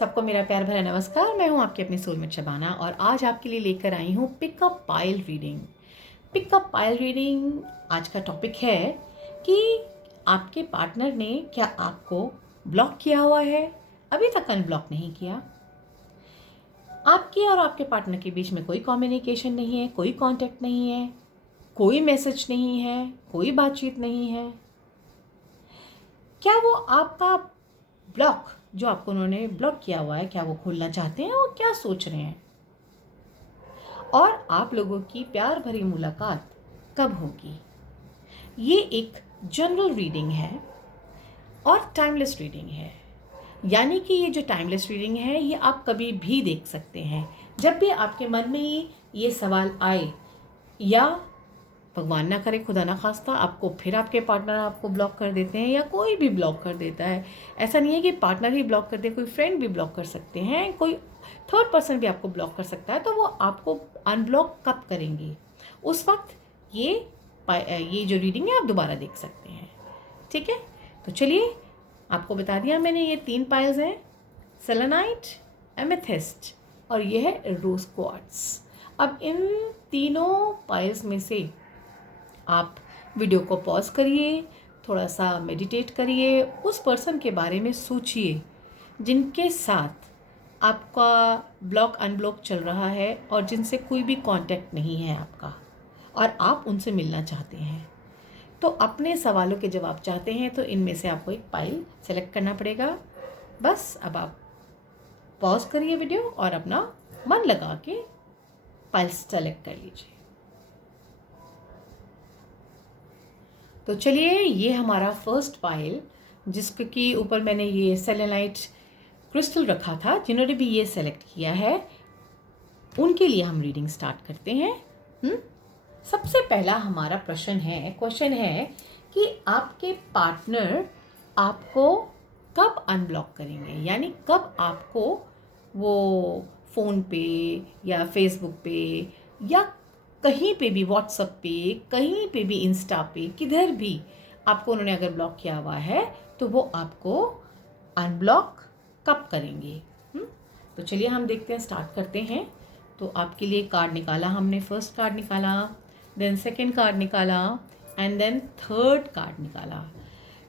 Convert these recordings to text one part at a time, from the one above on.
सबको मेरा प्यार भरा नमस्कार। मैं हूं आपकी अपनी सोलमेट शबाना और आज आपके लिए लेकर आई हूं pickup pile reading. Pickup pile reading आज का टॉपिक है कि आपके पार्टनर ने क्या आपको ब्लॉक किया हुआ है, अभी तक अनब्लॉक नहीं किया। आपके और आपके पार्टनर के बीच में कोई कम्युनिकेशन नहीं है, कोई कांटेक्ट नहीं है, कोई मैसेज नहीं है, कोई बातचीत नहीं है। क्या वो आपका ब्लॉक जो आपको उन्होंने ब्लॉक किया हुआ है, क्या वो खोलना चाहते हैं और क्या सोच रहे हैं? और आप लोगों की प्यार भरी मुलाकात कब होगी? ये एक जनरल रीडिंग है और टाइमलेस रीडिंग है। यानी कि ये जो टाइमलेस रीडिंग है ये आप कभी भी देख सकते हैं। जब भी आपके मन में ये सवाल आए या भगवान ना करे, खुदा ना खास्ता, आपको फिर आपके पार्टनर आपको ब्लॉक कर देते हैं या कोई भी ब्लॉक कर देता है। ऐसा नहीं है कि पार्टनर ही ब्लॉक कर दे, कोई फ्रेंड भी ब्लॉक कर सकते हैं, कोई थर्ड पर्सन भी आपको ब्लॉक कर सकता है। तो वो आपको अनब्लॉक कब करेंगे, उस वक्त ये जो रीडिंग है आप दोबारा देख सकते हैं। ठीक है, तो चलिए आपको बता दिया मैंने, ये 3 पाइल्स हैं, सेलेनाइट, एमेथिस्ट और ये है रोज क्वार्ट्ज। अब इन तीनों पाइल्स में से आप वीडियो को पॉज करिए, थोड़ा सा मेडिटेट करिए, उस पर्सन के बारे में सोचिए जिनके साथ आपका ब्लॉक अनब्लॉक चल रहा है और जिनसे कोई भी कांटेक्ट नहीं है आपका और आप उनसे मिलना चाहते हैं। तो अपने सवालों के जवाब चाहते हैं तो इनमें से आपको एक पाइल सेलेक्ट करना पड़ेगा। बस अब आप पॉज करिए वीडियो और अपना मन लगा के पाइल सेलेक्ट कर लीजिए। तो चलिए, ये हमारा फर्स्ट पाइल जिसके ऊपर मैंने ये सेलेनाइट क्रिस्टल रखा था, जिन्होंने भी ये सेलेक्ट किया है उनके लिए हम रीडिंग स्टार्ट करते हैं। सबसे पहला हमारा क्वेश्चन है कि आपके पार्टनर आपको कब अनब्लॉक करेंगे, यानी कब आपको वो फ़ोन पे या फेसबुक पे या कहीं पे भी, व्हाट्सएप पे, कहीं पे भी, इंस्टा पे, किधर भी आपको उन्होंने अगर ब्लॉक किया हुआ है तो वो आपको अनब्लॉक कब करेंगे। तो चलिए हम देखते हैं, स्टार्ट करते हैं। तो आपके लिए कार्ड निकाला हमने, फर्स्ट कार्ड निकाला, देन सेकंड कार्ड निकाला एंड देन थर्ड कार्ड निकाला।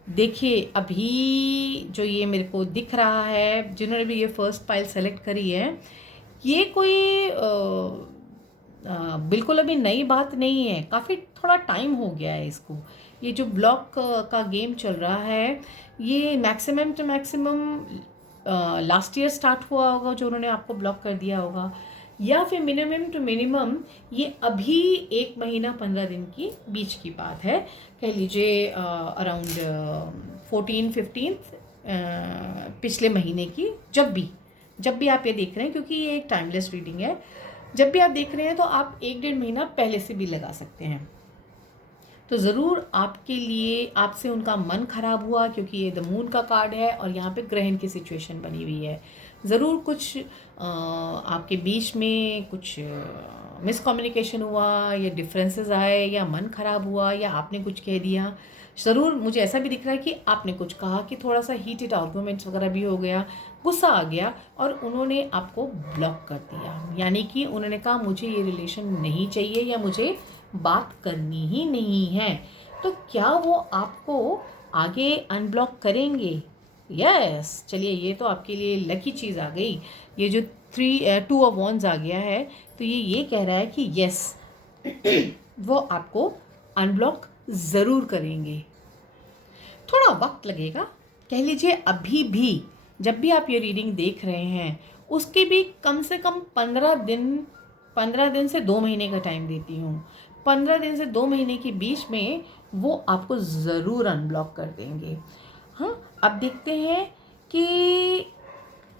देखिए अभी जो ये मेरे को दिख रहा है, जिन्होंने भी ये फर्स्ट पाइल सेलेक्ट करी है, ये कोई बिल्कुल अभी नई बात नहीं है, काफ़ी थोड़ा टाइम हो गया है इसको। ये जो ब्लॉक का गेम चल रहा है ये maximum to maximum last year start हुआ होगा, जो उन्होंने आपको ब्लॉक कर दिया होगा, या फिर मिनिमम टू मिनिमम ये अभी 1 महीना 15 दिन की बीच की बात है, कह लीजिए अराउंड 14-15 पिछले महीने की। जब भी आप ये देख रहे हैं, क्योंकि ये एक टाइमलेस रीडिंग है, जब भी आप देख रहे हैं तो आप 1-1.5 महीना पहले से भी लगा सकते हैं। तो ज़रूर आपके लिए आपसे उनका मन खराब हुआ, क्योंकि ये द मून का कार्ड है और यहाँ पे ग्रहण की सिचुएशन बनी हुई है। ज़रूर कुछ आपके बीच में कुछ मिसकम्युनिकेशन हुआ या डिफरेंसेस आए या मन खराब हुआ या आपने कुछ कह दिया। ज़रूर मुझे ऐसा भी दिख रहा है कि आपने कुछ कहा कि थोड़ा सा हीटेड आर्गूमेंट्स वगैरह भी हो गया, गुस्सा आ गया और उन्होंने आपको ब्लॉक कर दिया। यानी कि उन्होंने कहा मुझे ये रिलेशन नहीं चाहिए या मुझे बात करनी ही नहीं है। तो क्या वो आपको आगे अनब्लॉक करेंगे? यस, चलिए ये तो आपके लिए लकी चीज़ आ गई। ये जो 2 ऑफ वॉन्ड्स आ गया है, तो ये कह रहा है कि यस वो आपको अनब्लॉक ज़रूर करेंगे। थोड़ा वक्त लगेगा, कह लीजिए अभी भी जब भी आप ये रीडिंग देख रहे हैं उसके भी कम से कम 15 दिन से 2 महीने का टाइम देती हूँ। 15 दिन से 2 महीने के बीच में वो आपको ज़रूर अनब्लॉक कर देंगे। हाँ, अब देखते हैं कि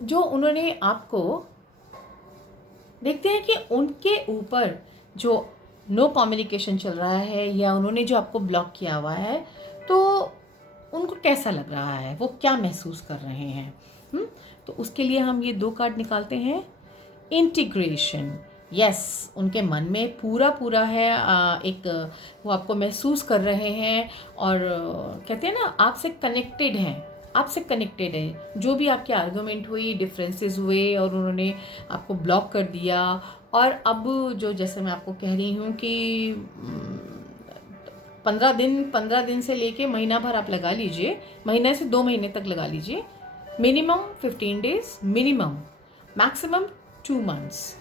जो उन्होंने आपको, देखते हैं कि उनके ऊपर जो नो कम्युनिकेशन चल रहा है या उन्होंने जो आपको ब्लॉक किया हुआ है, तो उनको कैसा लग रहा है, वो क्या महसूस कर रहे हैं। तो उसके लिए हम ये 2 कार्ड निकालते हैं। इंटीग्रेशन, यस, उनके मन में पूरा है, एक वो आपको महसूस कर रहे हैं और कहते हैं ना आपसे कनेक्टेड हैं, आपसे कनेक्टेड है। जो भी आपके आर्गुमेंट हुई, डिफरेंसेस हुए और उन्होंने आपको ब्लॉक कर दिया, और अब जो जैसे मैं आपको कह रही हूँ कि 15 दिन से लेके महीना भर आप लगा लीजिए, महीने से 2 महीने तक लगा लीजिए, minimum 15 days, minimum maximum 2 months,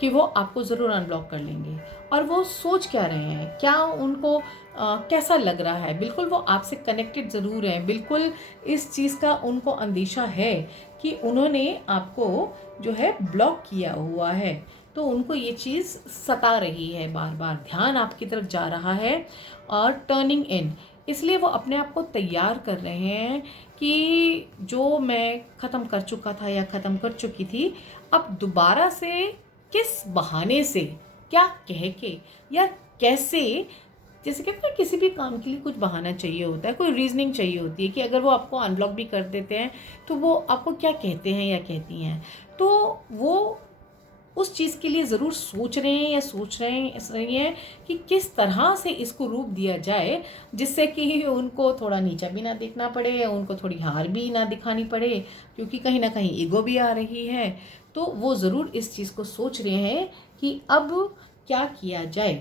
कि वो आपको ज़रूर अनब्लॉक कर लेंगे। और वो सोच क्या रहे हैं, क्या उनको कैसा लग रहा है, बिल्कुल वो आपसे कनेक्टेड ज़रूर हैं, बिल्कुल इस चीज़ का उनको अंदेशा है कि उन्होंने आपको जो है ब्लॉक किया हुआ है। तो उनको ये चीज़ सता रही है, बार बार ध्यान आपकी तरफ जा रहा है और टर्निंग इन, इसलिए वो अपने आप को तैयार कर रहे हैं कि जो मैं ख़त्म कर चुका था या ख़त्म कर चुकी थी, अब दोबारा से किस बहाने से, क्या कह के या कैसे, जैसे कहते हैं किसी भी काम के लिए कुछ बहाना चाहिए होता है, कोई रीजनिंग चाहिए होती है कि अगर वो आपको अनब्लॉक भी कर देते हैं तो वो आपको क्या कहते हैं या कहती हैं। तो वो उस चीज़ के लिए ज़रूर सोच रहे हैं या सोच रही हैं कि किस तरह से इसको रूप दिया जाए जिससे कि उनको थोड़ा नीचा भी ना देखना पड़े, उनको थोड़ी हार भी ना दिखानी पड़े, क्योंकि कहीं ना कहीं ईगो भी आ रही है। तो वो ज़रूर इस चीज़ को सोच रहे हैं कि अब क्या किया जाए।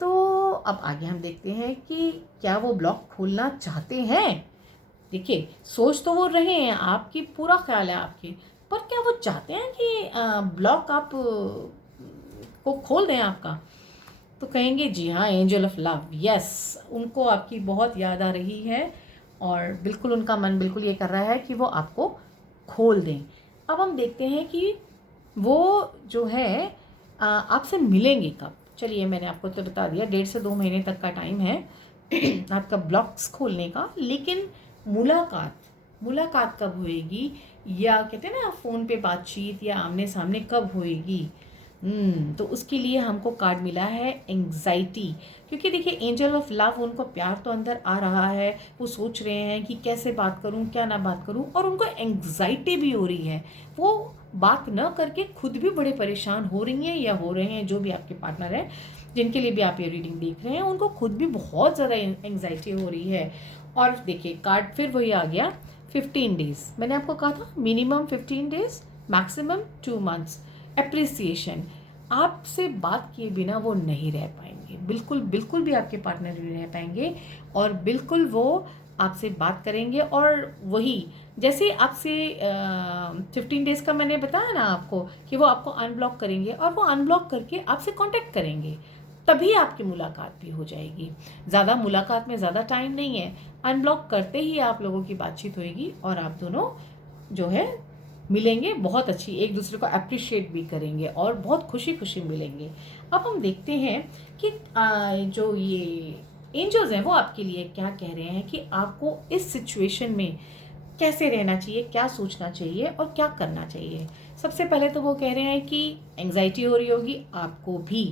तो अब आगे हम देखते हैं कि क्या वो ब्लॉग खोलना चाहते हैं। देखिए, सोच तो वो रहे हैं, आपकी पूरा ख्याल है आपकी, पर क्या वो चाहते हैं कि ब्लॉग आप को खोल दें आपका। तो कहेंगे जी हाँ, एंजल ऑफ लव, यस, उनको आपकी बहुत याद आ रही है और बिल्कुल उनका मन बिल्कुल ये कर रहा है कि वो आपको खोल दें। अब हम देखते हैं कि वो जो है आपसे मिलेंगे कब। चलिए, मैंने आपको तो बता दिया 1.5 से 2 महीने तक का टाइम है आपका ब्लॉग्स खोलने का, लेकिन मुलाकात मुलाकात कब होएगी, या कहते हैं ना फ़ोन पे बातचीत या आमने सामने कब होएगी। तो उसके लिए हमको कार्ड मिला है एंग्जाइटी, क्योंकि देखिए एंजल ऑफ लव, उनको प्यार तो अंदर आ रहा है, वो सोच रहे हैं कि कैसे बात करूं, क्या ना बात करूं, और उनको एंग्जाइटी भी हो रही है। वो बात न करके खुद भी बड़े परेशान हो रही हैं या हो रहे हैं, जो भी आपके पार्टनर हैं जिनके लिए भी आप ये रीडिंग देख रहे हैं, उनको खुद भी बहुत ज़्यादा एंग्जाइटी हो रही है। और देखिए कार्ड फिर वही आ गया, 15 डेज। मैंने आपको कहा था minimum 15 days, maximum 2 months. Appreciation, आपसे बात किए बिना वो नहीं रह पाएंगे, बिल्कुल बिल्कुल भी आपके पार्टनर नहीं रह पाएंगे, और बिल्कुल वो आपसे बात करेंगे। और वही जैसे आपसे 15 डेज़ का मैंने बताया ना आपको कि वो आपको अनब्लॉक करेंगे, और वो अनब्लॉक करके आपसे कांटेक्ट करेंगे, तभी आपकी मुलाकात भी हो जाएगी। ज़्यादा मुलाकात में ज़्यादा टाइम नहीं है, अनब्लॉक करते ही आप लोगों की बातचीत होएगी और आप दोनों जो है मिलेंगे, बहुत अच्छी एक दूसरे को अप्रिशिएट भी करेंगे और बहुत खुशी खुशी मिलेंगे। अब हम देखते हैं कि जो ये एंजल्स हैं वो आपके लिए क्या कह रहे हैं, कि आपको इस सिचुएशन में कैसे रहना चाहिए, क्या सोचना चाहिए और क्या करना चाहिए। सबसे पहले तो वो कह रहे हैं कि एंग्जाइटी हो रही होगी आपको भी,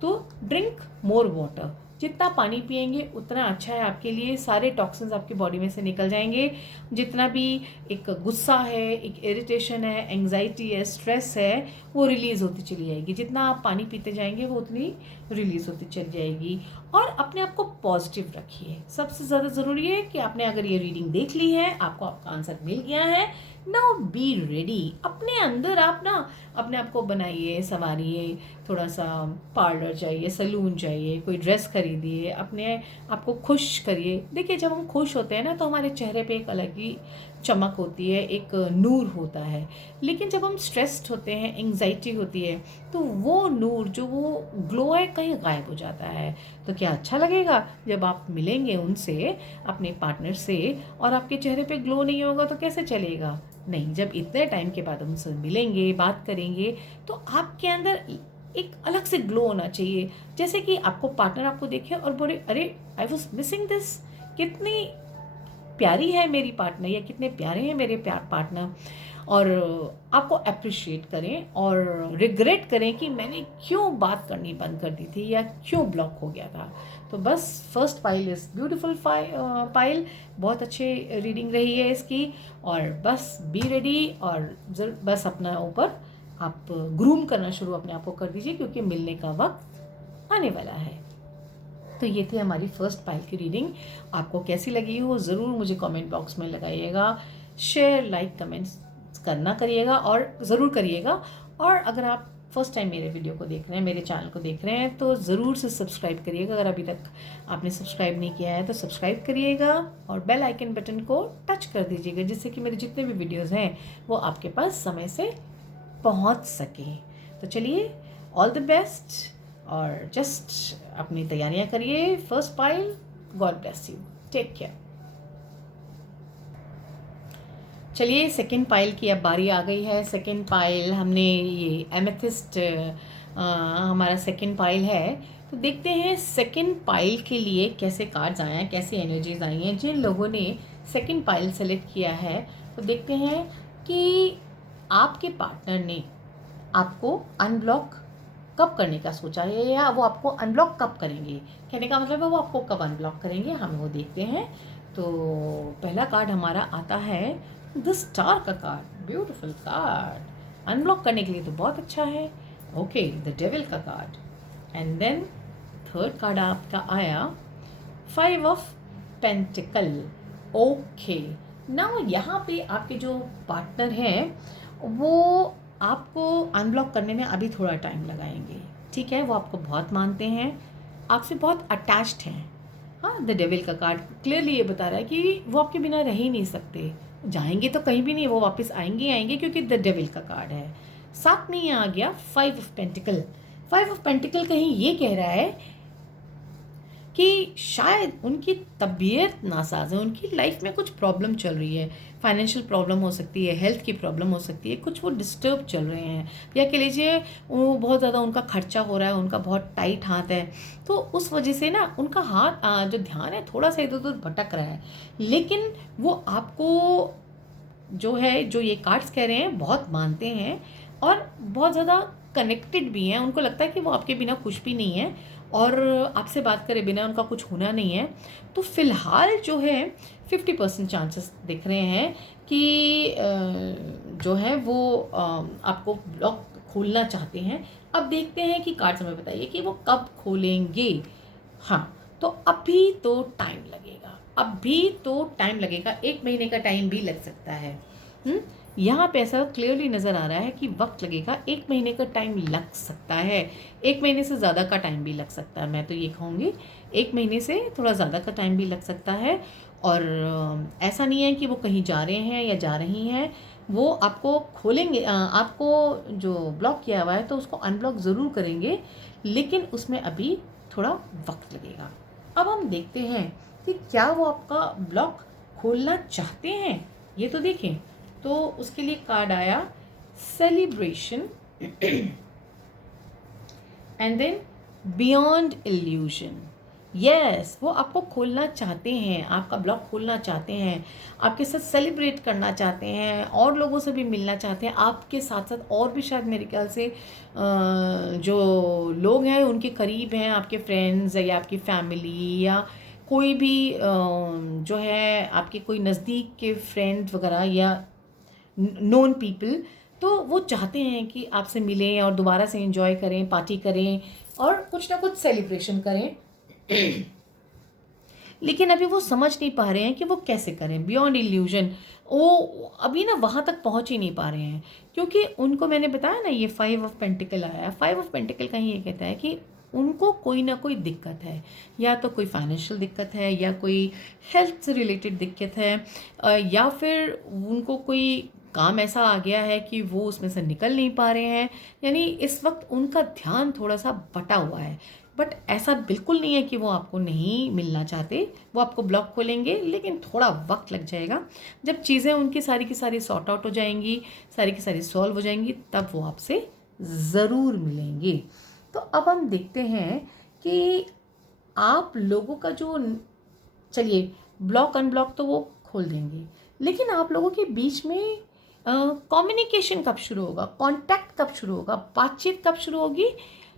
तो ड्रिंक मोर वाटर, जितना पानी पिएंगे उतना अच्छा है आपके लिए, सारे टॉक्सिन्स आपकी बॉडी में से निकल जाएंगे। जितना भी एक गुस्सा है, एक इरिटेशन है, एंग्जाइटी है, स्ट्रेस है, वो रिलीज़ होती चली जाएगी। जितना आप पानी पीते जाएंगे वो उतनी रिलीज़ होती चली जाएगी। और अपने आप को पॉजिटिव रखिए, सबसे ज़्यादा ज़रूरी है कि आपने अगर ये रीडिंग देख ली है, आपको आपका आंसर मिल गया है, नाउ बी रेडी। अपने अंदर आप ना अपने आप को बनाइए, संवारिए, थोड़ा सा पार्लर जाइए, सैलून जाइए, कोई ड्रेस खरीदिए, अपने आप को खुश करिए। देखिए, जब हम खुश होते हैं ना तो हमारे चेहरे पे एक अलग ही चमक होती है, एक नूर होता है। लेकिन जब हम स्ट्रेस्ड होते हैं, एंग्जाइटी होती है, तो वो नूर, जो वो ग्लो है, कहीं गायब हो जाता है। तो क्या अच्छा लगेगा जब आप मिलेंगे उनसे, अपने पार्टनर से, और आपके चेहरे पे ग्लो नहीं होगा तो कैसे चलेगा। नहीं, जब इतने टाइम के बाद उनसे मिलेंगे, बात करेंगे, तो आपके अंदर एक अलग से ग्लो होना चाहिए, जैसे कि आपको पार्टनर आपको देखे और बोले, अरे आई वॉज मिसिंग दिस, कितनी प्यारी है मेरी पार्टनर, या कितने प्यारे हैं मेरे पार्टनर, और आपको अप्रिशिएट करें और रिग्रेट करें कि मैंने क्यों बात करनी बंद कर दी थी या क्यों ब्लॉक हो गया था। तो बस first pile is beautiful pile, बहुत अच्छी रीडिंग रही है इसकी। और बस बी रेडी, और बस अपना ऊपर आप ग्रूम करना शुरू अपने आप को कर दीजिए, क्योंकि मिलने का वक्त आने वाला है। तो ये थी हमारी फर्स्ट पाइल की रीडिंग। आपको कैसी लगी हो ज़रूर मुझे कमेंट बॉक्स में लगाइएगा। शेयर, लाइक, कमेंट्स करना करिएगा और ज़रूर करिएगा। और अगर आप फर्स्ट टाइम मेरे वीडियो को देख रहे हैं, मेरे चैनल को देख रहे हैं, तो ज़रूर से सब्सक्राइब करिएगा। अगर अभी तक आपने सब्सक्राइब नहीं किया है तो सब्सक्राइब करिएगा और बेल आइकन बटन को टच कर दीजिएगा, जिससे कि मेरे जितने भी वीडियोज़ हैं वो आपके पास समय से पहुंच सकें। तो चलिए, ऑल द बेस्ट और जस्ट अपनी तैयारियां करिए। First pile, God bless you, take care. चलिए, सेकंड पाइल की अब बारी आ गई है। सेकंड पाइल हमने ये एमेथिस्ट हमारा सेकंड पाइल है। तो देखते हैं सेकंड पाइल के लिए कैसे कार्ड्स आए हैं, कैसी एनर्जीज आई हैं। जिन लोगों ने सेकंड पाइल सेलेक्ट किया है तो देखते हैं कि आपके पार्टनर ने आपको अनब्लॉक कब करने का सोचा है, या वो आपको अनब्लॉक कब करेंगे। कहने का मतलब है वो आपको कब अनब्लॉक करेंगे, हम वो देखते हैं। तो पहला कार्ड हमारा आता है द स्टार का कार्ड। ब्यूटीफुल कार्ड, अनब्लॉक करने के लिए तो बहुत अच्छा है। ओके, द डेविल का card. And then third card आपका आया 5 ऑफ पेंटिकल। ओके, नाउ यहाँ पे आपके जो पार्टनर हैं वो आपको अनब्लॉक करने में अभी थोड़ा टाइम लगाएंगे। ठीक है, वो आपको बहुत मानते हैं, आपसे बहुत अटैच्ड हैं। हाँ, द डेविल का कार्ड क्लियरली ये बता रहा है कि वो आपके बिना रह ही नहीं सकते। जाएंगे तो कहीं भी नहीं, वो वापस आएंगे आएंगे, क्योंकि द डेविल का कार्ड है। साथ में ये आ गया 5 ऑफ पेंटिकल। 5 ऑफ पेंटिकल कहीं ये कह रहा है कि शायद उनकी तबीयत नासाज है, उनकी लाइफ में कुछ प्रॉब्लम चल रही है। फाइनेंशियल प्रॉब्लम हो सकती है, हेल्थ की प्रॉब्लम हो सकती है, कुछ वो डिस्टर्ब चल रहे हैं, या कह लीजिए वो बहुत ज़्यादा उनका खर्चा हो रहा है, उनका बहुत टाइट हाथ है। तो उस वजह से ना उनका हाथ जो ध्यान है थोड़ा सा इधर उधर भटक रहा है। लेकिन वो आपको जो है, जो ये कार्ड्स कह रहे हैं, बहुत मानते हैं और बहुत ज़्यादा कनेक्टेड भी हैं। उनको लगता है कि वो आपके बिना कुछ भी नहीं है और आपसे बात करे बिना उनका कुछ होना नहीं है। तो फ़िलहाल जो है 50% चांसेस दिख रहे हैं कि जो है वो आपको ब्लॉक खोलना चाहते हैं। अब देखते हैं कि कार्ड्स हमें बताइए कि वो कब खोलेंगे। हाँ, तो अभी तो टाइम लगेगा, अभी तो टाइम लगेगा, 1 महीने का टाइम भी लग सकता है। यहाँ पे ऐसा क्लियरली नज़र आ रहा है कि वक्त लगेगा, 1 महीने का टाइम लग सकता है, 1 महीने से ज़्यादा का टाइम भी लग सकता है। मैं तो ये कहूँगी 1 महीने से थोड़ा ज़्यादा का टाइम भी लग सकता है। और ऐसा नहीं है कि वो कहीं जा रहे हैं या जा रही हैं, वो आपको खोलेंगे, आपको जो ब्लॉक किया हुआ है तो उसको अनब्लॉक ज़रूर करेंगे, लेकिन उसमें अभी थोड़ा वक्त लगेगा। अब हम देखते हैं कि क्या वो आपका ब्लॉक खोलना चाहते हैं, ये तो देखें। तो उसके लिए कार्ड आया celebration and then beyond illusion. Yes, वो आपको खोलना चाहते हैं, आपका ब्लॉक खोलना चाहते हैं, आपके साथ सेलिब्रेट करना चाहते हैं, और लोगों से भी मिलना चाहते हैं। आपके साथ साथ और भी शायद मेरे ख्याल से जो लोग हैं उनके करीब हैं, आपके फ्रेंड्स या आपकी फैमिली, या कोई भी जो है आपके कोई नज़दीक के फ्रेंड वगैरह या नोन पीपल, तो वो चाहते हैं कि आपसे मिलें और दोबारा से एंजॉय करें, पार्टी करें और कुछ ना कुछ सेलिब्रेशन करें। लेकिन अभी वो समझ नहीं पा रहे हैं कि वो कैसे करें। बियॉन्ड इल्यूजन, वो अभी ना वहाँ तक पहुँच ही नहीं पा रहे हैं, क्योंकि उनको मैंने बताया ना ये 5 ऑफ पेंटिकल आया। 5 ऑफ पेंटिकल कहीं ये कहता है कि उनको कोई ना कोई दिक्कत है, या तो कोई फाइनेंशियल दिक्कत है, या कोई हेल्थ से रिलेटेड दिक्कत है, या फिर उनको कोई काम ऐसा आ गया है कि वो उसमें से निकल नहीं पा रहे हैं। यानी इस वक्त उनका ध्यान थोड़ा सा बटा हुआ है। बट ऐसा बिल्कुल नहीं है कि वो आपको नहीं मिलना चाहते, वो आपको ब्लॉक खोलेंगे, लेकिन थोड़ा वक्त लग जाएगा। जब चीज़ें उनकी सारी की सारी सॉर्ट आउट हो जाएंगी, सारी की सारी सॉल्व हो जाएंगी, तब वो आपसे ज़रूर मिलेंगे। तो अब हम देखते हैं कि आप लोगों का जो, चलिए ब्लॉक अनब्लॉक तो वो खोल देंगे, लेकिन आप लोगों के बीच में कम्युनिकेशन कब शुरू होगा, कांटेक्ट कब शुरू होगा, बातचीत कब शुरू होगी।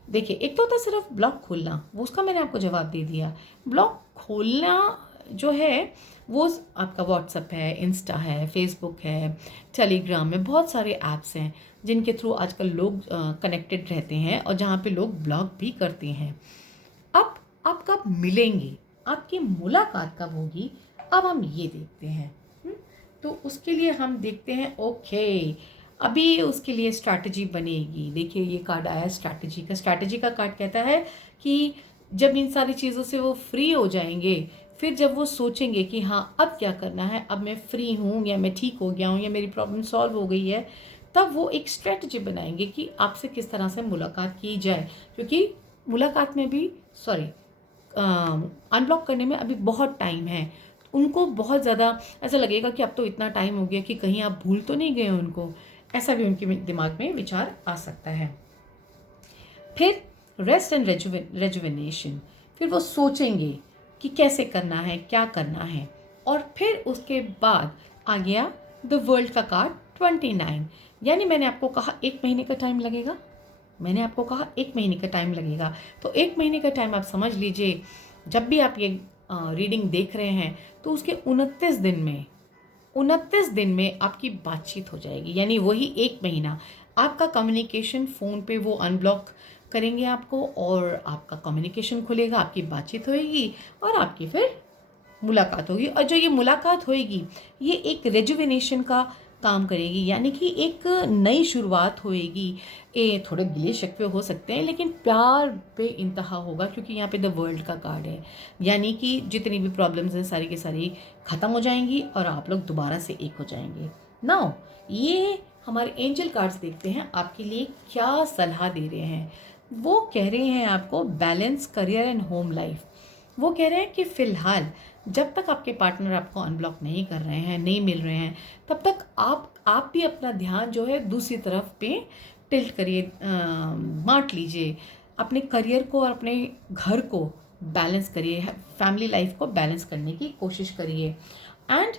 देखिए, एक तो होता है सिर्फ ब्लॉक खोलना, वो उसका मैंने आपको जवाब दे दिया। ब्लॉक खोलना जो है वो आपका व्हाट्सएप है, इंस्टा है, फेसबुक है, टेलीग्राम में बहुत सारे ऐप्स हैं जिनके थ्रू आजकल लोग कनेक्टेड रहते हैं और जहाँ पे लोग ब्लॉग भी करते हैं। अब आप कब मिलेंगे, आपकी मुलाकात कब होगी, अब हम ये देखते हैं। तो उसके लिए हम देखते हैं, ओके अभी उसके लिए स्ट्रैटेजी बनेगी। देखिए ये कार्ड आया स्ट्रैटेजी का। स्ट्रैटेजी का कार्ड कहता है कि जब इन सारी चीज़ों से वो फ्री हो जाएंगे, फिर जब वो सोचेंगे कि हाँ अब क्या करना है, अब मैं फ्री हूँ या मैं ठीक हो गया हूँ या मेरी प्रॉब्लम सॉल्व हो गई है, तब वो एक स्ट्रैटेजी बनाएंगे कि आपसे किस तरह से मुलाकात की जाए। क्योंकि मुलाकात में भी अनब्लॉक करने में अभी बहुत टाइम है। उनको बहुत ज़्यादा ऐसा लगेगा कि अब तो इतना टाइम हो गया कि कहीं आप भूल तो नहीं गए उनको, ऐसा भी उनके दिमाग में विचार आ सकता है। फिर रेस्ट एंड रेजुविनेशन, फिर वो सोचेंगे कि कैसे करना है, क्या करना है। और फिर उसके बाद आ गया द वर्ल्ड का कार्ड 29। यानी मैंने आपको कहा 1 महीने का टाइम लगेगा, मैंने आपको कहा 1 महीने का टाइम लगेगा। तो 1 महीने का टाइम आप समझ लीजिए, जब भी आप ये रीडिंग देख रहे हैं तो उसके 29 दिन में आपकी बातचीत हो जाएगी। यानी वही 1 महीना आपका कम्युनिकेशन फ़ोन पे वो अनब्लॉक करेंगे आपको, और आपका कम्युनिकेशन खुलेगा, आपकी बातचीत होएगी और आपकी फिर मुलाकात होगी। और जो ये मुलाकात होएगी ये एक रेजुविनेशन का काम करेगी, यानी कि एक नई शुरुआत होएगी। ये थोड़े गिले शिकवे हो सकते हैं लेकिन प्यार पे इंतहा होगा, क्योंकि यहाँ पे द वर्ल्ड का कार्ड है। यानी कि जितनी भी प्रॉब्लम्स हैं सारी की सारी ख़त्म हो जाएंगी और आप लोग दोबारा से एक हो जाएंगे। नाउ ये हमारे एंजल कार्ड्स देखते हैं आपके लिए क्या सलाह दे रहे हैं। वो कह रहे हैं आपको balance career and home life. वो कह रहे हैं कि फ़िलहाल जब तक आपके पार्टनर आपको अनब्लॉक नहीं कर रहे हैं, नहीं मिल रहे हैं, तब तक आप भी अपना ध्यान जो है दूसरी तरफ पे टिल्ट करिए, बांट लीजिए। अपने करियर को और अपने घर को बैलेंस करिए, फैमिली लाइफ को बैलेंस करने की कोशिश करिए। And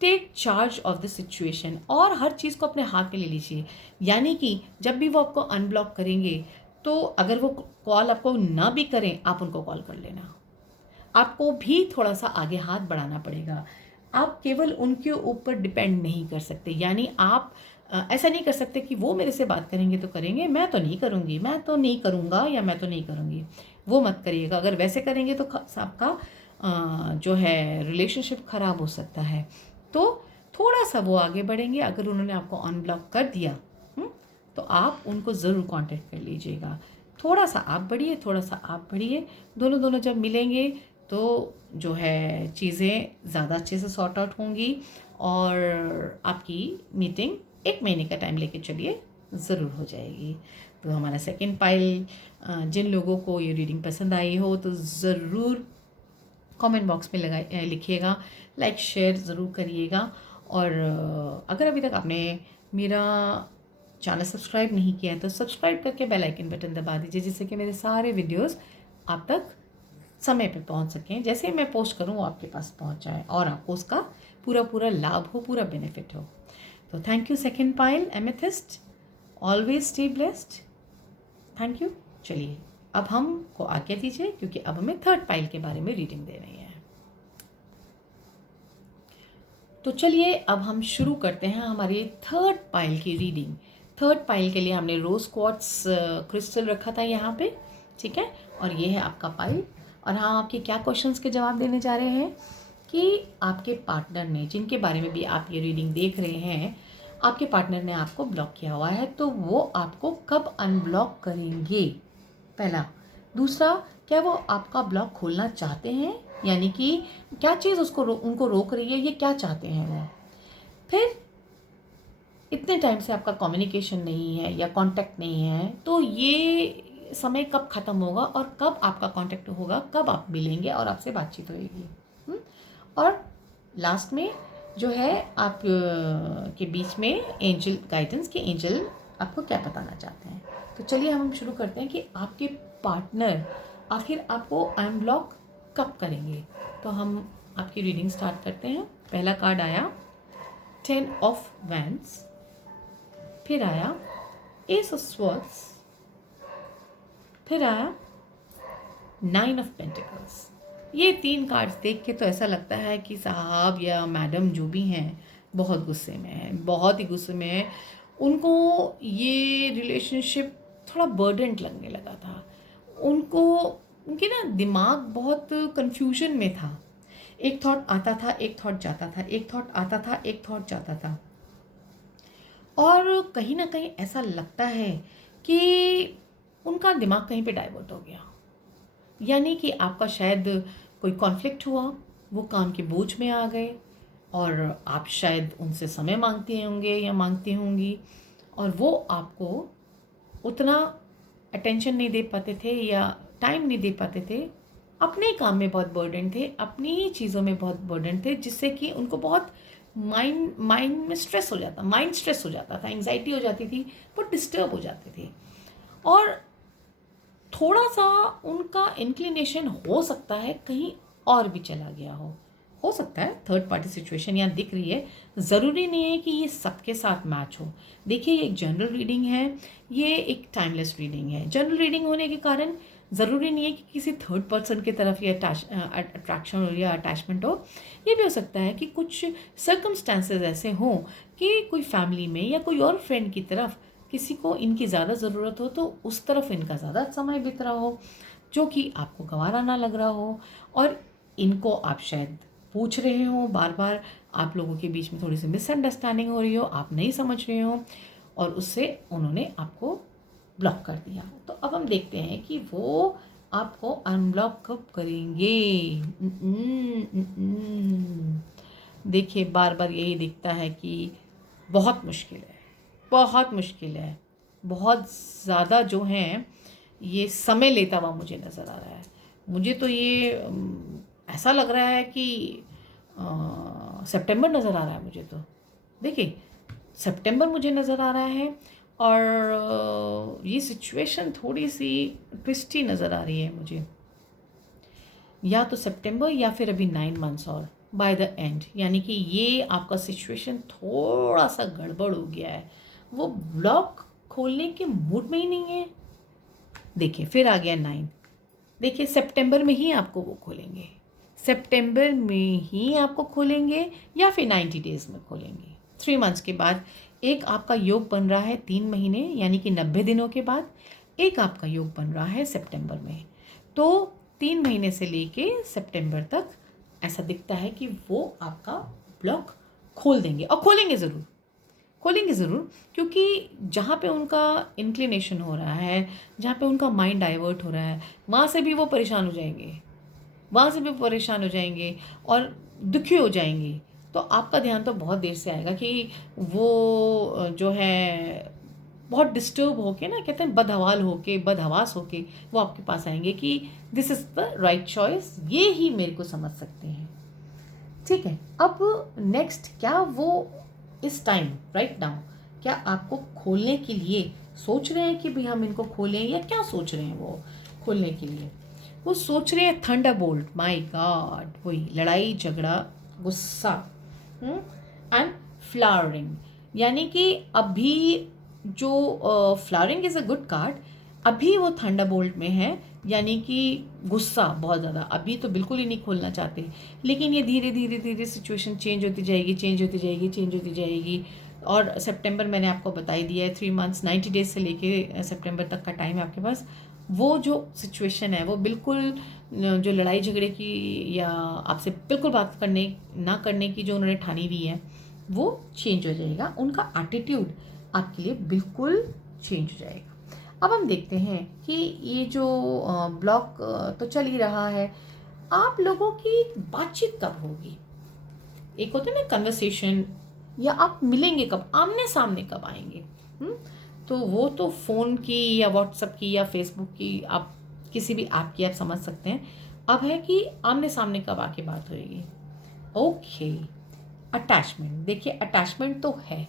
take charge of the situation, और हर चीज़ को अपने हाथ में ले लीजिए। यानी कि जब भी वो आपको अनब्लॉक करेंगे तो अगर वो कॉल आपको ना भी करें, आप उनको कॉल कर लेना। आपको भी थोड़ा सा आगे हाथ बढ़ाना पड़ेगा। आप केवल उनके ऊपर डिपेंड नहीं कर सकते। यानी आप ऐसा नहीं कर सकते कि वो मेरे से बात करेंगे तो करेंगे, मैं तो नहीं करूँगी, मैं तो नहीं करूँगा या मैं तो नहीं करूँगी। वो मत करिएगा। अगर वैसे करेंगे तो आपका जो है रिलेशनशिप ख़राब हो सकता है। तो थोड़ा सा वो आगे बढ़ेंगे। अगर उन्होंने आपको अनब्लॉक कर दिया तो आप उनको ज़रूर कांटेक्ट कर लीजिएगा। थोड़ा सा आप बढ़िए, थोड़ा सा आप बढ़िए, दोनों दोनों जब मिलेंगे तो जो है चीज़ें ज़्यादा अच्छे से सॉर्ट आउट होंगी। और आपकी मीटिंग 1 महीने का टाइम लेके चलिए, ज़रूर हो जाएगी। तो हमारा सेकंड पाइल, जिन लोगों को ये रीडिंग पसंद आई हो तो ज़रूर कमेंट बॉक्स में लिखिएगा, लाइक शेयर ज़रूर करिएगा। और अगर अभी तक आपने मेरा चैनल सब्सक्राइब नहीं किया है तो सब्सक्राइब करके बेल आइकन बटन दबा दीजिए, जिससे कि मेरे सारे वीडियोस आप तक समय पे पहुंच सकें। जैसे मैं पोस्ट करूं वो आपके पास पहुंच जाए और आपको उसका पूरा लाभ हो, पूरा बेनिफिट हो। तो thank you second pile amethyst, always stay blessed. Thank you. चलिए अब हमको आज्ञा दीजिए, क्योंकि अब हमें थर्ड पाइल के बारे में रीडिंग दे रही है। तो चलिए अब हम शुरू करते हैं हमारी थर्ड पाइल की रीडिंग। थर्ड पाइल के लिए हमने रोज़ क्वार्ट्स क्रिस्टल रखा था यहाँ पे, ठीक है। और ये है आपका पाइल। और हाँ, आपके क्या क्वेश्चंस के जवाब देने जा रहे हैं कि आपके पार्टनर ने, जिनके बारे में भी आप ये रीडिंग देख रहे हैं, आपके पार्टनर ने आपको ब्लॉक किया हुआ है, तो वो आपको कब अनब्लॉक करेंगे, पहला। दूसरा, क्या वो आपका ब्लॉक खोलना चाहते हैं, यानी कि क्या चीज़ उनको रोक रही है, ये क्या चाहते हैं वो। फिर इतने टाइम से आपका कम्युनिकेशन नहीं है या कांटेक्ट नहीं है, तो ये समय कब ख़त्म होगा और कब आपका कांटेक्ट होगा, कब आप मिलेंगे और आपसे बातचीत होगी। और लास्ट में जो है आप के बीच में एंजल गाइडेंस के एंजल आपको क्या बताना चाहते हैं। तो चलिए हम शुरू करते हैं कि आपके पार्टनर आखिर आपको अनब्लॉक कब करेंगे। तो हम आपकी रीडिंग स्टार्ट करते हैं। पहला कार्ड आया 10 ऑफ वैंड्स, फिर आया एस ऑफ स्वॉर्ड्स, फिर आया 9 ऑफ पेंटिकल्स। ये 3 कार्ड्स देख के तो ऐसा लगता है कि साहब या मैडम जो भी हैं बहुत गुस्से में हैं, बहुत ही गुस्से में हैं। उनको ये रिलेशनशिप थोड़ा बर्डन लगने लगा था। उनको उनके ना दिमाग बहुत कन्फ्यूजन में था। एक थॉट आता था, एक थॉट जाता था, एक थॉट आता था, एक थॉट जाता था। और कहीं न कहीं ऐसा लगता है कि उनका दिमाग कहीं पे डाइवर्ट हो गया। यानी कि आपका शायद कोई कॉन्फ्लिक्ट हुआ, वो काम के बोझ में आ गए और आप शायद उनसे समय माँगते होंगे या माँगती होंगी, और वो आपको उतना अटेंशन नहीं दे पाते थे या टाइम नहीं दे पाते थे। अपने काम में बहुत बर्डन थे, अपनी ही चीज़ों में बहुत बर्डन थे, जिससे कि उनको बहुत माइंड स्ट्रेस हो जाता था, एंग्जाइटी हो जाती थी, बहुत डिस्टर्ब हो जाते थे। और थोड़ा-सा उनका इंक्लिनेशन हो सकता है कहीं और भी चला गया हो सकता है थर्ड पार्टी सिचुएशन यहाँ दिख रही है, ज़रूरी नहीं है कि ये सबके साथ मैच हो। देखिए, ये एक जनरल रीडिंग है, ये एक टाइमलेस रीडिंग है। जनरल रीडिंग होने के कारण ज़रूरी नहीं है कि किसी थर्ड पर्सन की तरफ ये अट्रैक्शन हो या अटैचमेंट हो। ये भी हो सकता है कि कुछ सर्कमस्टेंसेस ऐसे हों कि कोई फैमिली में या कोई और फ्रेंड की तरफ किसी को इनकी ज़्यादा ज़रूरत हो, तो उस तरफ इनका ज़्यादा समय बीत रहा हो, जो कि आपको गँवारा ना लग रहा हो, और इनको आप शायद पूछ रहे हो बार बार, आप लोगों के बीच में थोड़ी सी मिसअंडरस्टैंडिंग हो रही हो, आप नहीं समझ रहे हो, और उससे उन्होंने आपको ब्लॉक कर दिया। तो अब हम देखते हैं कि वो आपको अनब्लॉक कब करेंगे। देखिए, बार बार यही दिखता है कि बहुत मुश्किल है, बहुत मुश्किल है, बहुत ज़्यादा जो है ये समय लेता हुआ मुझे नज़र आ रहा है। मुझे तो ये ऐसा लग रहा है कि सितंबर नज़र आ रहा है मुझे तो। देखिए, सितंबर मुझे नज़र आ रहा है, और ये सिचुएशन थोड़ी सी ट्विस्टी नज़र आ रही है मुझे। या तो सितंबर या फिर अभी 9 मंथ्स और बाय द एंड, यानी कि ये आपका सिचुएशन थोड़ा सा गड़बड़ हो गया है। वो ब्लॉक खोलने के मूड में ही नहीं है। देखिए, फिर आ गया 9। देखिए, सितंबर में ही आपको वो खोलेंगे, सितंबर में ही आपको खोलेंगे, या फिर 90 डेज़ में खोलेंगे। 3 मंथ्स के बाद एक आपका योग बन रहा है 3 महीने यानी कि 90 दिनों के बाद, एक आपका योग बन रहा है सितंबर में। तो 3 महीने से लेके सितंबर तक ऐसा दिखता है कि वो आपका ब्लॉक खोल देंगे, और खोलेंगे ज़रूर, क्योंकि जहाँ पे उनका इंक्लिनेशन हो रहा है, जहाँ पे उनका माइंड डाइवर्ट हो रहा है, वहाँ से भी वो परेशान हो जाएंगे, वहाँ से भी परेशान हो जाएंगे और दुखी हो जाएंगे। तो आपका ध्यान तो बहुत देर से आएगा कि वो जो है बहुत डिस्टर्ब होके, ना कहते हैं बदहवाल होके, बदहवास होके वो आपके पास आएंगे कि this is the right choice, ये ही मेरे को समझ सकते हैं। ठीक है, अब नेक्स्ट क्या वो इस टाइम राइट नाउ क्या आपको खोलने के लिए सोच रहे हैं कि भाई हम इनको खोलें, या क्या सोच रहे हैं वो खोलने के लिए? वो सोच रहे हैं थंडरबोल्ट, माय गॉड, वही लड़ाई झगड़ा, गुस्सा एंड फ्लावरिंग। यानी कि अभी जो flowering is a good card, अभी वो थंडरबोल्ट में है, यानी कि गुस्सा बहुत ज़्यादा, अभी तो बिल्कुल ही नहीं खोलना चाहते, लेकिन ये धीरे धीरे धीरे सिचुएशन चेंज होती जाएगी, चेंज होती जाएगी, चेंज होती जाएगी। और सितंबर मैंने आपको बता ही दिया है, 3 मंथ्स 90 डेज से लेके सितंबर तक का टाइम है आपके पास। वो जो सिचुएशन है वो बिल्कुल जो लड़ाई झगड़े की या आपसे बिल्कुल बात करने ना करने की जो उन्होंने ठानी हुई है, वो चेंज हो जाएगा, उनका एटीट्यूड आपके लिए बिल्कुल चेंज हो जाएगा। अब हम देखते हैं कि ये जो ब्लॉक तो चल ही रहा है, आप लोगों की बातचीत कब होगी? एक होता है ना कन्वर्सेशन, या आप मिलेंगे कब, आमने सामने कब आएंगे? तो वो तो फ़ोन की या व्हाट्सएप की या फेसबुक की, आप किसी भी ऐप की आप समझ सकते हैं। अब है कि आमने सामने कब आके बात होएगी। ओके, अटैचमेंट, देखिए अटैचमेंट तो है,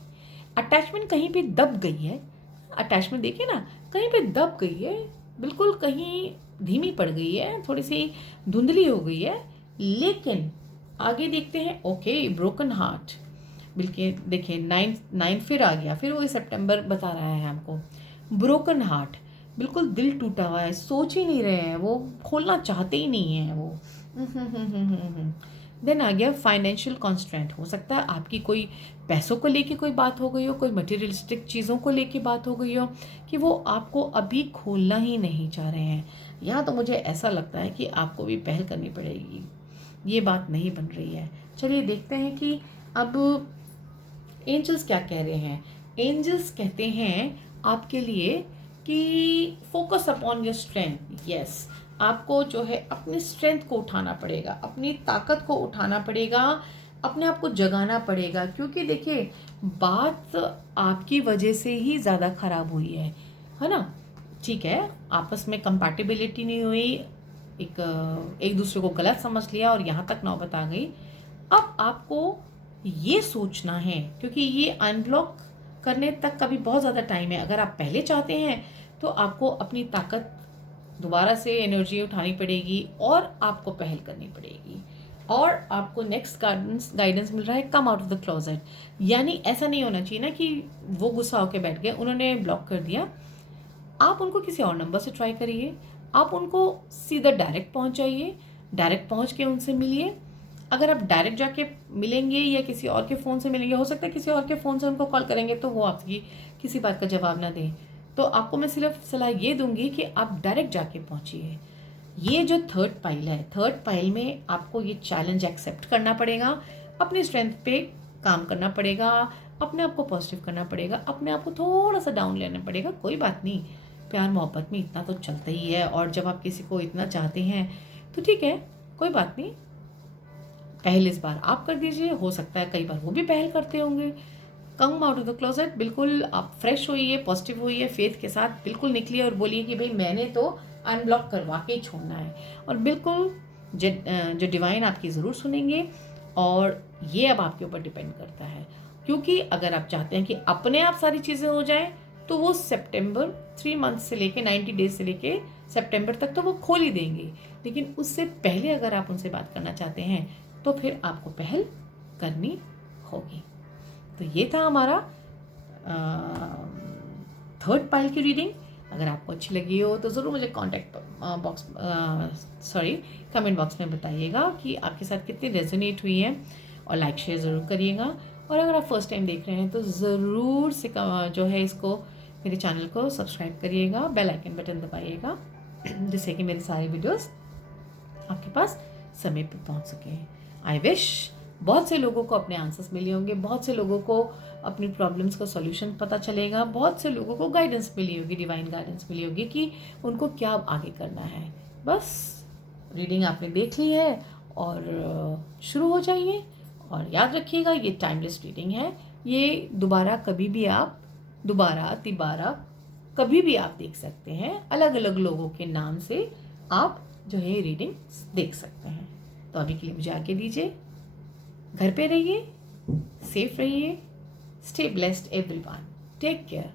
अटैचमेंट कहीं पे दब गई है। अटैचमेंट देखिए ना, कहीं पे दब गई है, बिल्कुल कहीं धीमी पड़ गई है, थोड़ी सी धुंधली हो गई है। लेकिन आगे देखते हैं, ओके ब्रोकन हार्ट, बल्कि देखिए 9 फिर आ गया, फिर वही सितंबर बता रहा है हमको। ब्रोकन हार्ट, बिल्कुल दिल टूटा हुआ है, सोच ही नहीं रहे हैं वो, खोलना चाहते ही नहीं हैं वो। देन आ गया फाइनेंशियल कॉन्स्ट्रेंट। हो सकता है आपकी कोई पैसों को लेके कोई बात हो गई हो, कोई मटेरियलिस्टिक चीज़ों को लेके बात हो गई हो कि वो आपको अभी खोलना ही नहीं चाह रहे हैं, या तो मुझे ऐसा लगता है कि आपको भी पहल करनी पड़ेगी, ये बात नहीं बन रही है। चलिए देखते हैं कि अब एंजल्स क्या कह रहे हैं। एंजल्स कहते हैं आपके लिए कि focus upon your strength. Yes, आपको जो है अपनी स्ट्रेंथ को उठाना पड़ेगा, अपनी ताकत को उठाना पड़ेगा, अपने आप को जगाना पड़ेगा, क्योंकि देखिए बात आपकी वजह से ही ज़्यादा खराब हुई है ना। ठीक है, आपस में कंपैटिबिलिटी नहीं हुई, एक दूसरे को गलत समझ लिया और यहाँ तक नौबत आ गई। अब आपको ये सोचना है, क्योंकि ये अनब्लॉक करने तक का भी बहुत ज़्यादा टाइम है। अगर आप पहले चाहते हैं तो आपको अपनी ताकत दोबारा से एनर्जी उठानी पड़ेगी और आपको पहल करनी पड़ेगी। और आपको नेक्स्ट गाइडेंस मिल रहा है, come out of the closet. यानी ऐसा नहीं होना चाहिए ना कि वो गुस्सा होकर बैठ गए, उन्होंने ब्लॉक कर दिया, आप उनको किसी और नंबर से ट्राई करिए, आप उनको सीधा डायरेक्ट पहुंच जाइए, डायरेक्ट पहुंच के उनसे मिलिए। अगर आप डायरेक्ट जाके मिलेंगे या किसी और के फ़ोन से मिलेंगे, हो सकता है किसी और के फ़ोन से उनको कॉल करेंगे तो वो आपकी किसी बात का जवाब ना दें, तो आपको मैं सिर्फ सलाह ये दूंगी कि आप डायरेक्ट जाके पहुंचिए। ये जो थर्ड पाइल है, थर्ड पाइल में आपको ये चैलेंज एक्सेप्ट करना पड़ेगा, अपनी स्ट्रेंथ पे काम करना पड़ेगा, अपने आप को पॉजिटिव करना पड़ेगा, अपने आप को थोड़ा सा डाउन लेना पड़ेगा। कोई बात नहीं, प्यार मोहब्बत में इतना तो चलता ही है, और जब आप किसी को इतना चाहते हैं तो ठीक है, कोई बात नहीं, पहल इस बार आप कर दीजिए, हो सकता है कई बार वो भी पहल करते होंगे। Come out of the closet, बिल्कुल आप फ्रेश होइए, पॉजिटिव होइए, फेथ के साथ बिल्कुल निकलिए और बोलिए कि भाई मैंने तो अनब्लॉक करवा के ही छोड़ना है। और बिल्कुल जो डिवाइन आपकी ज़रूर सुनेंगे, और ये अब आपके ऊपर डिपेंड करता है, क्योंकि अगर आप चाहते हैं कि अपने आप सारी चीज़ें हो जाएं तो वो सितंबर 3 मंथ से लेके 90 डेज से लेके सितंबर तक तो वो खोल ही देंगे। लेकिन उससे पहले अगर आप उनसे बात करना चाहते हैं तो फिर आपको पहल करनी होगी। तो ये था हमारा थर्ड पाइल की रीडिंग। अगर आपको अच्छी लगी हो तो ज़रूर मुझे कमेंट बॉक्स में बताइएगा कि आपके साथ कितनी रेजोनेट हुई है, और लाइक शेयर ज़रूर करिएगा। और अगर आप फर्स्ट टाइम देख रहे हैं तो ज़रूर से जो है इसको, मेरे चैनल को सब्सक्राइब करिएगा, बेल आइकन बटन दबाइएगा, जिससे कि मेरे सारे वीडियोस आपके पास समय पर पहुंच सकें। आई विश बहुत से लोगों को अपने आंसर्स मिले होंगे, बहुत से लोगों को अपनी प्रॉब्लम्स का सॉल्यूशन पता चलेगा, बहुत से लोगों को गाइडेंस मिली होगी, डिवाइन गाइडेंस मिली होगी कि उनको क्या आगे करना है। बस रीडिंग आपने देख ली है और शुरू हो जाइए। और याद रखिएगा ये टाइमलेस रीडिंग है, ये दोबारा कभी भी आप दोबारा तिबारा कभी भी आप देख सकते हैं, अलग अलग लोगों के नाम से आप जो है रीडिंग देख सकते हैं। तो अभी के लिए मुझे आगे दीजिए, घर पे रहिए, सेफ रहिए, stay blessed everyone, take care.